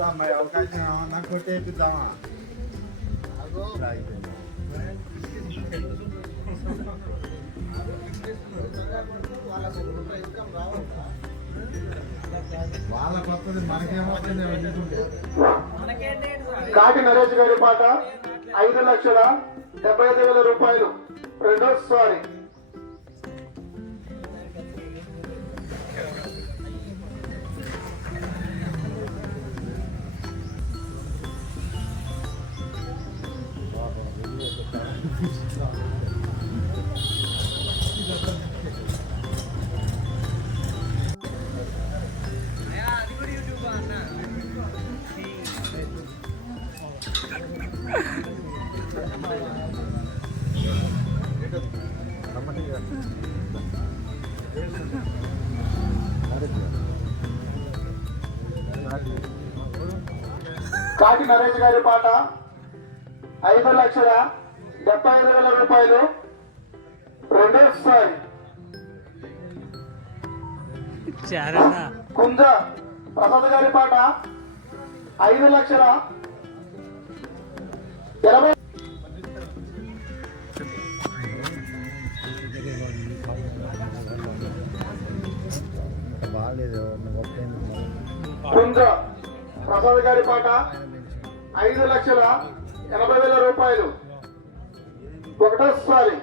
అమ్మాయి అవకాశం ఏమన్నా కొట్టేపిద్దామా వాళ్ళ కొత్తది మనకేమవుతుంది ఎందుకుంటే కాటి నరేష్ గారి పాట ఐదు లక్షల డెబ్బై ఐదు వేల రూపాయలు. రెండోసారి. కాటి నరేష్ గారి పాట ఐదు లక్షల డెబ్బై ఐదు వేల రూపాయలు. రెండోసారి. కుంజ ప్రసాద్ గారి పాట. ఐదు లక్షల కుంజ ప్రసాద్ గారి పాట. ఐదు లక్షల ఎనభై వేల రూపాయలు. ఒకటోసారి